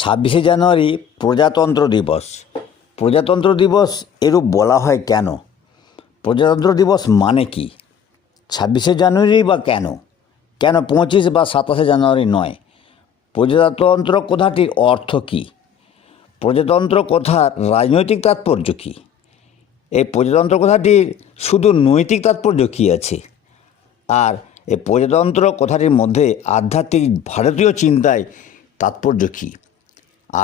26শে জানুয়ারি প্রজাতন্ত্র দিবস। প্রজাতন্ত্র দিবস এরূপ বলা হয় কেন? প্রজাতন্ত্র দিবস মানে কি? 26শে জানুয়ারি বা কেন? কেন 25 বা 27শে জানুয়ারি নয়? প্রজাতন্ত্র কথাটির অর্থ কী? প্রজাতন্ত্র কথার রাজনৈতিক তাৎপর্য কী? এই প্রজাতন্ত্র কথাটির শুধু নৈতিক তাৎপর্য কী আছে? আর এই প্রজাতন্ত্র কথাটির মধ্যে আধ্যাত্মিক ভারতীয় চিন্তায় তাৎপর্য কী?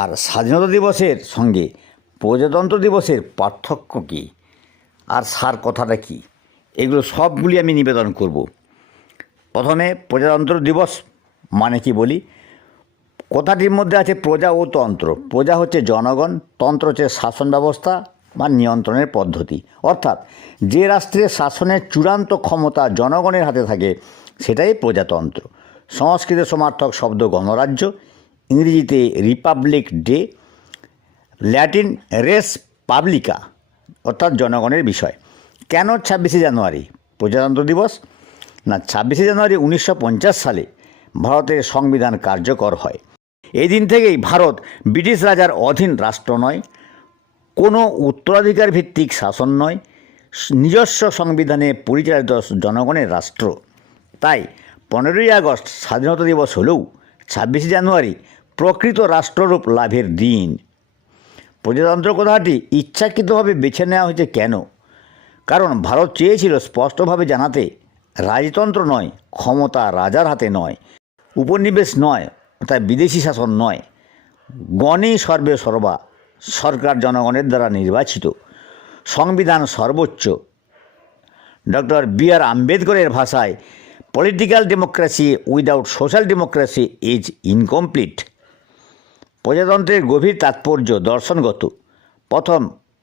আর স্বাধীনতা দিবসের সঙ্গে প্রজাতন্ত্র দিবসের পার্থক্য কী? আর সার কথাটা কী? এগুলো সবগুলি আমি নিবেদন করব। প্রথমে প্রজাতন্ত্র দিবস মানে কি বলি। কথাটির মধ্যে আছে প্রজা ও তন্ত্র। প্রজা হচ্ছে জনগণ, তন্ত্র হচ্ছে শাসন ব্যবস্থা বা নিয়ন্ত্রণের পদ্ধতি। অর্থাৎ যে রাষ্ট্রের শাসনের চূড়ান্ত ক্ষমতা জনগণের হাতে থাকে সেটাই প্রজাতন্ত্র। সংস্কৃত সমার্থক শব্দ গণরাজ্য, ইংরেজিতে রিপাবলিক ডে, ল্যাটিন রেস পাবলিকা অর্থাৎ জনগণের বিষয়। কেন 26শে জানুয়ারি প্রজাতন্ত্র দিবস? না, 26শে জানুয়ারি 1950 সালে ভারতের সংবিধান কার্যকর হয়। এই দিন থেকেই ভারত ব্রিটিশ রাজার অধীন রাষ্ট্র নয়, কোনো উত্তরাধিকার ভিত্তিক শাসন নয়, নিজস্ব সংবিধানে পরিচালিত জনগণের রাষ্ট্র। তাই 15ই আগস্ট স্বাধীনতা দিবস হলেও 26শে জানুয়ারি প্রকৃত রাষ্ট্ররূপ লাভের দিন। প্রজাতন্ত্র কথাটি ইচ্ছাকৃতভাবে বেছে নেওয়া হয়েছে কেন? কারণ ভারত চেয়েছিল স্পষ্টভাবে জানাতে, রাজতন্ত্র নয়, ক্ষমতা রাজার হাতে নয়, উপনিবেশ নয়, অর্থাৎ বিদেশি শাসন নয়, গণই সর্বে সর্বা, সরকার জনগণের দ্বারা নির্বাচিত, সংবিধান সর্বোচ্চ। Doctor B.R.. আম্বেদকরের ভাষায়, political democracy without social democracy is incomplete. প্রজাতন্ত্রের গভীর তাৎপর্য দর্শনগত। প্রথম,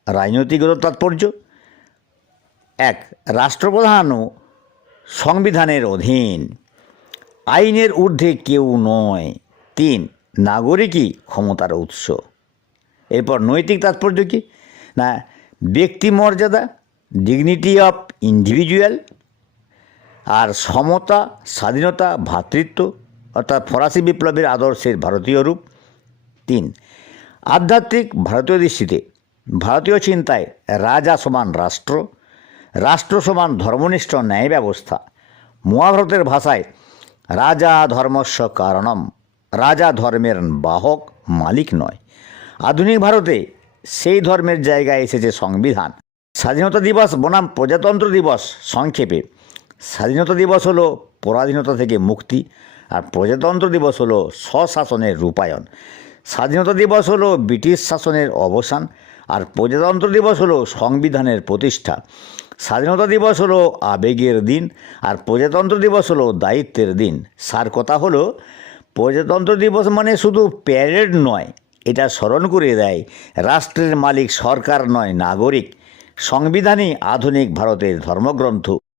রাজনৈতিকগত তাৎপর্য। 1. রাষ্ট্রপ্রধানও সংবিধানের অধীন, আইনের ঊর্ধ্বে কেউ নয়। 3. নাগরিকই ক্ষমতার উৎস। এরপর নৈতিক তাৎপর্য কী? না, ব্যক্তি মর্যাদা, ডিগনিটি অফ ইন্ডিভিজুয়াল, আর সমতা, স্বাধীনতা, ভ্রাতৃত্ব অর্থাৎ ফরাসি বিপ্লবের আদর্শের ভারতীয় রূপ। 3. আধ্যাত্মিক ভারতীয় দৃষ্টিতে, ভারতীয় চিন্তায় রাজা সমান রাষ্ট্র, রাষ্ট্র সমান ধর্মনিষ্ঠ ন্যায় ব্যবস্থা। মহাভারতের ভাষায় রাজা ধর্মস্য কারণম, রাজা ধর্মের বাহক, মালিক নয়। আধুনিক ভারতে সেই ধর্মের জায়গায় এসেছে সংবিধান। স্বাধীনতা দিবস বনাম প্রজাতন্ত্র দিবস সংক্ষেপে, স্বাধীনতা দিবস হলো পরাধীনতা থেকে মুক্তি, আর প্রজাতন্ত্র দিবস হলো স্বশাসনের রূপায়ণ। স্বাধীনতা দিবস হলো ব্রিটিশ শাসনের অবসান, আর প্রজাতন্ত্র দিবস হলো সংবিধানের প্রতিষ্ঠা। স্বাধীনতা দিবস হলো আবেগের দিন, আর প্রজাতন্ত্র দিবস হলো দায়িত্বের দিন। সার কথা হলো, প্রজাতন্ত্র দিবস মানে শুধু প্যারেড নয়, এটা স্মরণ করে দেয় রাষ্ট্রের মালিক সরকার নয়, নাগরিক। সংবিধানই আধুনিক ভারতের ধর্মগ্রন্থ।